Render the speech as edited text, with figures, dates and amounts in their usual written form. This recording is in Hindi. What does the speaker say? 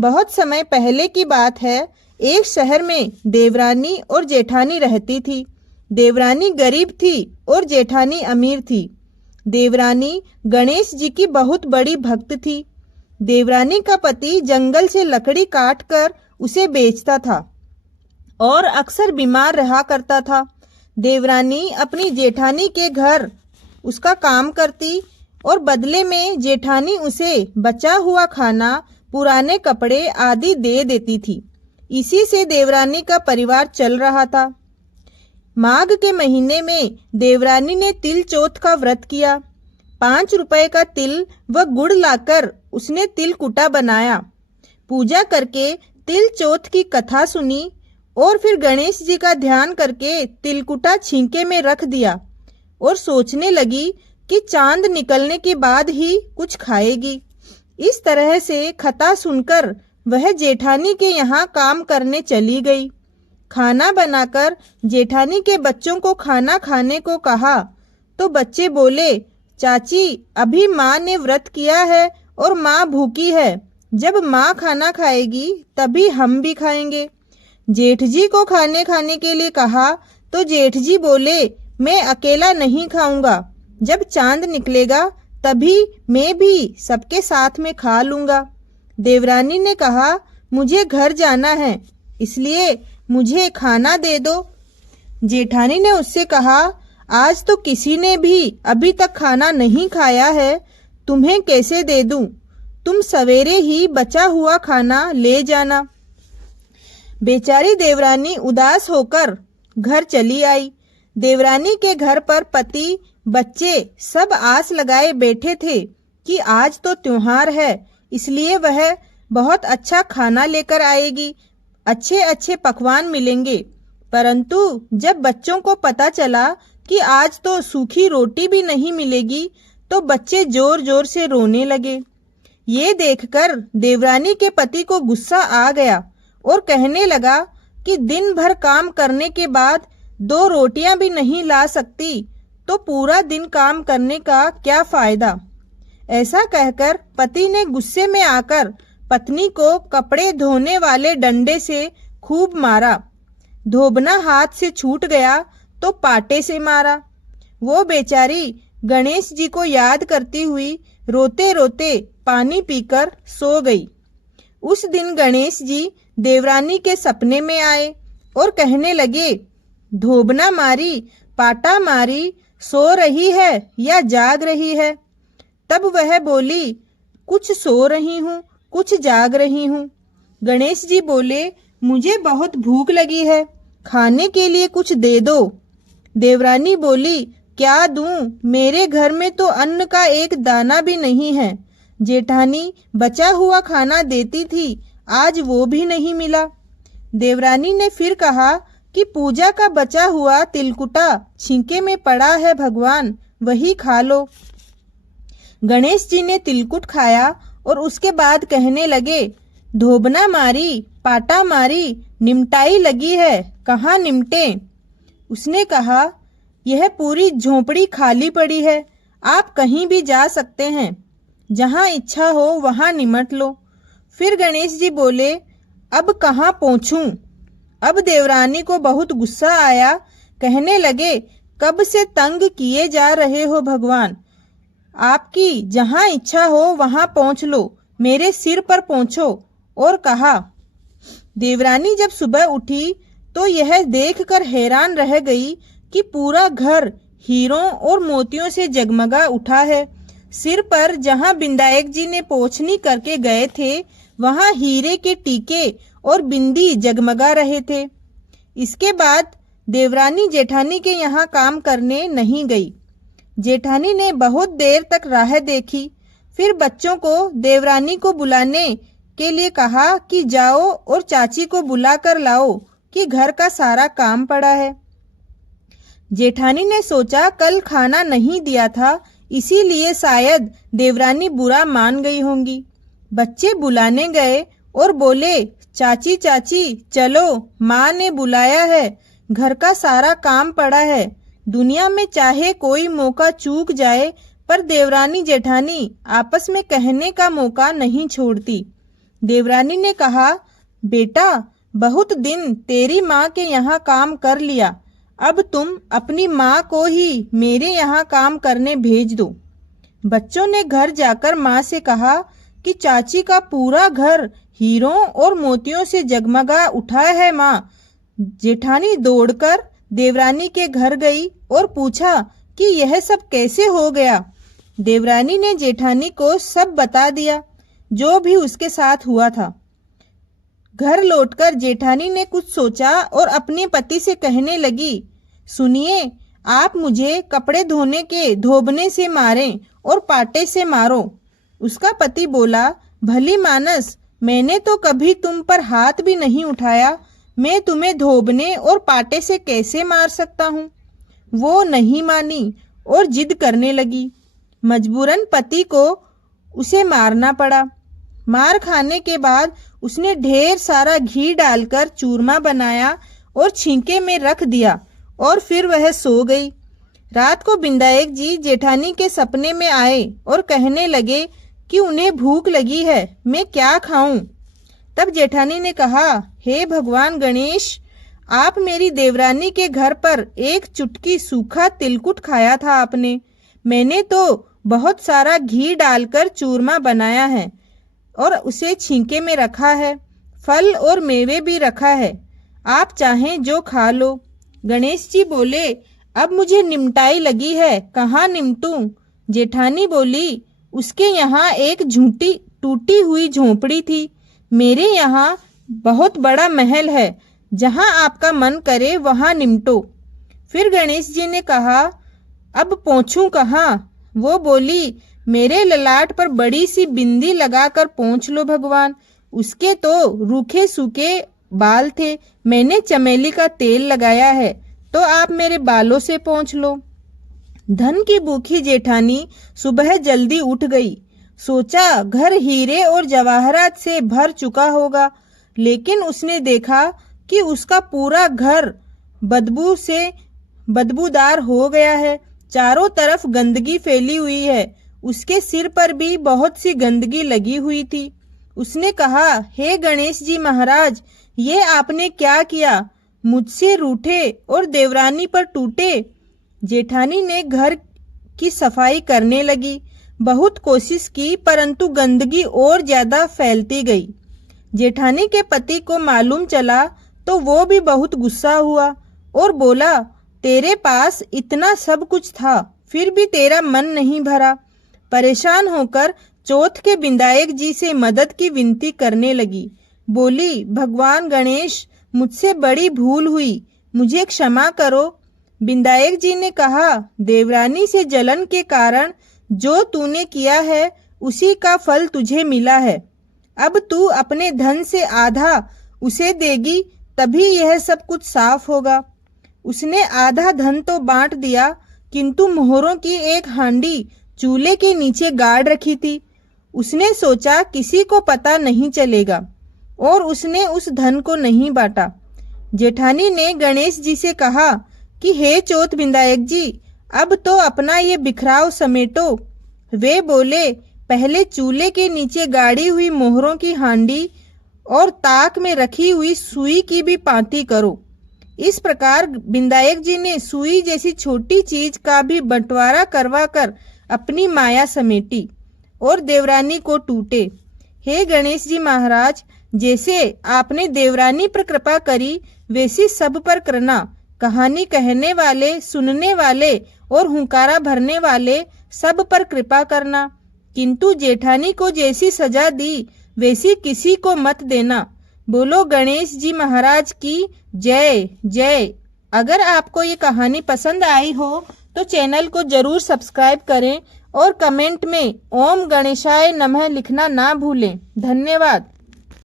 बहुत समय पहले की बात है। एक शहर में देवरानी और जेठानी रहती थी। देवरानी गरीब थी और जेठानी अमीर थी। देवरानी गणेश जी की बहुत बड़ी भक्त थी। देवरानी का पति जंगल से लकड़ी काट कर उसे बेचता था और अक्सर बीमार रहा करता था। देवरानी अपनी जेठानी के घर उसका काम करती और बदले में जेठानी उसे बचा हुआ खाना, पुराने कपड़े आदि दे देती थी। इसी से देवरानी का परिवार चल रहा था। माघ के महीने में देवरानी ने तिल चौथ का व्रत किया। 5 रुपए का तिल व गुड़ लाकर उसने तिल कुटा बनाया। पूजा करके तिल चौथ की कथा सुनी और फिर गणेश जी का ध्यान करके तिलकुटा छींके में रख दिया और सोचने लगी कि चांद निकलने के बाद ही कुछ खाएगी। इस तरह से कथा सुनकर वह जेठानी के यहाँ काम करने चली गई। खाना बनाकर जेठानी के बच्चों को खाना खाने को कहा तो बच्चे बोले, चाची अभी माँ ने व्रत किया है और माँ भूखी है। जब माँ खाना खाएगी तभी हम भी खाएंगे। जेठ जी को खाने के लिए कहा तो जेठ जी बोले, मैं अकेला नहीं खाऊंगा। जब चांद निकलेगा तभी मैं भी सबके साथ में खा लूंगा। देवरानी ने कहा, मुझे घर जाना है, इसलिए मुझे खाना दे दो। जेठानी ने उससे कहा, आज तो किसी ने भी अभी तक खाना नहीं खाया है, तुम्हें कैसे दे दूं? तुम सवेरे ही बचा हुआ खाना ले जाना। बेचारी देवरानी उदास होकर घर चली आई। देवरानी के घर पर पति, बच्चे सब आस लगाए बैठे थे कि आज तो त्योहार है, इसलिए वह बहुत अच्छा खाना लेकर आएगी, अच्छे अच्छे पकवान मिलेंगे। परंतु जब बच्चों को पता चला कि आज तो सूखी रोटी भी नहीं मिलेगी तो बच्चे जोर जोर से रोने लगे। ये देखकर देवरानी के पति को गुस्सा आ गया और कहने लगा कि दिन भर काम करने के बाद 2 रोटियां भी नहीं ला सकती तो पूरा दिन काम करने का क्या फायदा। ऐसा कहकर पति ने गुस्से में आकर पत्नी को कपड़े धोने वाले डंडे से खूब मारा। धोबना हाथ से छूट गया तो पाटे से मारा। वो बेचारी गणेश जी को याद करती हुई रोते रोते पानी पीकर सो गई। उस दिन गणेश जी देवरानी के सपने में आए और कहने लगे, धोबना मारी, पाटा मारी, सो रही है या जाग रही है? तब वह बोली, कुछ सो रही हूँ, कुछ जाग रही हूँ। गणेश जी बोले, मुझे बहुत भूख लगी है, खाने के लिए कुछ दे दो। देवरानी बोली, क्या दूं? मेरे घर में तो अन्न का एक दाना भी नहीं है। जेठानी बचा हुआ खाना देती थी, आज वो भी नहीं मिला। देवरानी ने फिर कहा कि पूजा का बचा हुआ तिलकुटा छींके में पड़ा है भगवान, वही खा लो। गणेश जी ने तिलकुट खाया और उसके बाद कहने लगे, धोबना मारी, पाटा मारी, निमटाई लगी है, कहाँ निमटे? उसने कहा, यह पूरी झोपड़ी खाली पड़ी है, आप कहीं भी जा सकते हैं, जहाँ इच्छा हो वहाँ निमट लो। फिर गणेश जी बोले, अब कहाँ पहुँचूं? अब देवरानी को बहुत गुस्सा आया। कहने लगे, कब से तंग किए जा रहे हो भगवान, आपकी जहाँ इच्छा हो वहाँ पहुँच लो, मेरे सिर पर पहुँचो। और कहा। देवरानी जब सुबह उठी तो यह देखकर हैरान रह गई कि पूरा घर हीरों और मोतियों से जगमगा उठा है। सिर पर जहाँ बिंदायक जी ने पोछनी करके गए थे वहाँ हीरे के टीके और बिंदी जगमगा रहे थे। इसके बाद देवरानी जेठानी के यहाँ काम करने नहीं गई। जेठानी ने बहुत देर तक राह देखी, फिर बच्चों को देवरानी को बुलाने के लिए कहा कि जाओ और चाची को बुला कर लाओ कि घर का सारा काम पड़ा है। जेठानी ने सोचा कल खाना नहीं दिया था, इसीलिए शायद देवरानी बुरा मान गई होंगी। बच्चे बुलाने गए और बोले, चाची चाची चलो, माँ ने बुलाया है, घर का सारा काम पड़ा है। दुनिया में चाहे कोई मौका चूक जाए पर देवरानी जेठानी आपस में कहने का मौका नहीं छोड़ती। देवरानी ने कहा, बेटा बहुत दिन तेरी माँ के यहाँ काम कर लिया, अब तुम अपनी माँ को ही मेरे यहाँ काम करने भेज दो। बच्चों ने घर जाकर माँ से कहा कि चाची का पूरा घर हीरों और मोतियों से जगमगा उठा है। माँ जेठानी दौड़कर देवरानी के घर गई और पूछा कि यह सब कैसे हो गया। देवरानी ने जेठानी को सब बता दिया जो भी उसके साथ हुआ था। घर लौटकर जेठानी ने कुछ सोचा और अपने पति से कहने लगी, सुनिए, आप मुझे कपड़े धोने के धोबने से मारें और पाटे से मारो। उसका पति बोला, भली मानस, मैंने तो कभी तुम पर हाथ भी नहीं उठाया, मैं तुम्हें धोबने और पाटे से कैसे मार सकता हूँ। वो नहीं मानी और जिद करने लगी। मजबूरन पति को उसे मारना पड़ा। मार खाने के बाद उसने ढेर सारा घी डालकर चूरमा बनाया और छींके में रख दिया और फिर वह सो गई। रात को बिंदायक जी जेठानी के सपने में आए और कहने लगे कि उन्हें भूख लगी है, मैं क्या खाऊं। तब जेठानी ने कहा, हे भगवान गणेश, आप मेरी देवरानी के घर पर एक चुटकी सूखा तिलकुट खाया था आपने। मैंने तो बहुत सारा घी डालकर चूरमा बनाया है और उसे छींके में रखा है, फल और मेवे भी रखा है, आप चाहें जो खा लो। गणेश जी बोले, अब मुझे निमटाई लगी है, कहाँ निमटूं। जेठानी बोली, उसके यहाँ एक झूठी टूटी हुई झोंपड़ी थी, मेरे यहाँ बहुत बड़ा महल है, जहाँ आपका मन करे वहाँ निमटो। फिर गणेश जी ने कहा, अब पहुँचूं कहाँ। वो बोली, मेरे ललाट पर बड़ी सी बिंदी लगाकर पहुँच लो भगवान। उसके तो रूखे सूखे बाल थे, मैंने चमेली का तेल लगाया है, तो आप मेरे बालों से पहुँच लो। धन की भूखी जेठानी सुबह जल्दी उठ गई। सोचा घर हीरे और जवाहरात से भर चुका होगा, लेकिन उसने देखा कि उसका पूरा घर बदबू से बदबूदार हो गया है, चारों तरफ गंदगी फैली हुई है, उसके सिर पर भी बहुत सी गंदगी लगी हुई थी। उसने कहा, हे गणेश जी महाराज, ये आपने क्या किया, मुझसे रूठे और देवरानी पर टूटे। जेठानी ने घर की सफाई करने लगी, बहुत कोशिश की, परंतु गंदगी और ज्यादा फैलती गई। जेठानी के पति को मालूम चला तो वो भी बहुत गुस्सा हुआ और बोला, तेरे पास इतना सब कुछ था, फिर भी तेरा मन नहीं भरा। परेशान होकर चौथ के बिंदायक जी से मदद की विनती करने लगी। बोली, भगवान गणेश, मुझसे बड़ी भूल हुई, मुझे क्षमा करो। बिंदायक जी ने कहा, देवरानी से जलन के कारण जो तूने किया है उसी का फल तुझे मिला है। अब तू अपने धन से आधा उसे देगी, तभी यह सब कुछ साफ होगा। उसने आधा धन तो बांट दिया, किंतु मोहरों की एक हांडी चूल्हे के नीचे गाड़ रखी थी। उसने सोचा किसी को पता नहीं चलेगा और उसने उस धन को नहीं बांटा। जेठानी ने गणेश जी से कहा कि हे चौथ बिंदायक जी, अब तो अपना ये बिखराव समेटो। वे बोले, पहले चूल्हे के नीचे गाड़ी हुई मोहरों की हांडी और ताक में रखी हुई सुई की भी पांति करो। इस प्रकार बिंदायक जी ने सुई जैसी छोटी चीज का भी बंटवारा करवा कर अपनी माया समेटी और देवरानी को टूटे। हे गणेश जी महाराज, जैसे आपने देवरानी पर कृपा करी वैसी सब पर करना। कहानी कहने वाले, सुनने वाले और हुंकारा भरने वाले सब पर कृपा करना, किंतु जेठानी को जैसी सजा दी वैसी किसी को मत देना। बोलो गणेश जी महाराज की जय जय। अगर आपको ये कहानी पसंद आई हो तो चैनल को जरूर सब्सक्राइब करें और कमेंट में ओम गणेशाय नमः लिखना ना भूलें। धन्यवाद।